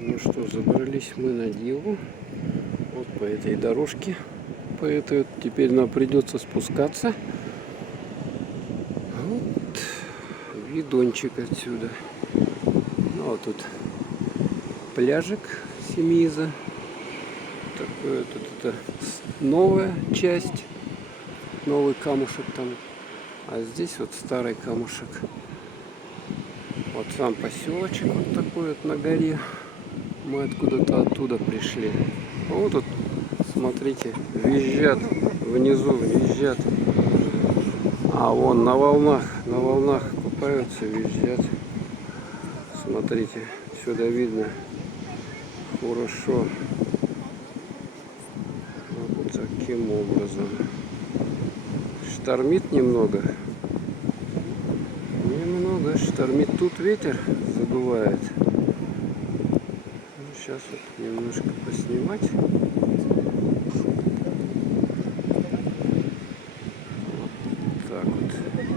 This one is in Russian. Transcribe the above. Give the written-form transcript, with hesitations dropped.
Ну что, забрались мы на Ниву. Вот по этой дорожке. По этой вот теперь нам придется спускаться. Вот видончик отсюда. Ну, вот тут пляжик Семиза. Такое тут это новая часть. Новый камушек там. А здесь вот старый камушек. Вот сам поселочек вот такой вот на горе. Мы откуда-то оттуда пришли. Вот тут, смотрите, визжат. Внизу визжат. А вон на волнах купаются, визжат. Смотрите, сюда видно хорошо. Вот таким образом. Штормит немного. Немного штормит. Тут ветер задувает. Сейчас вот немножко поснимать.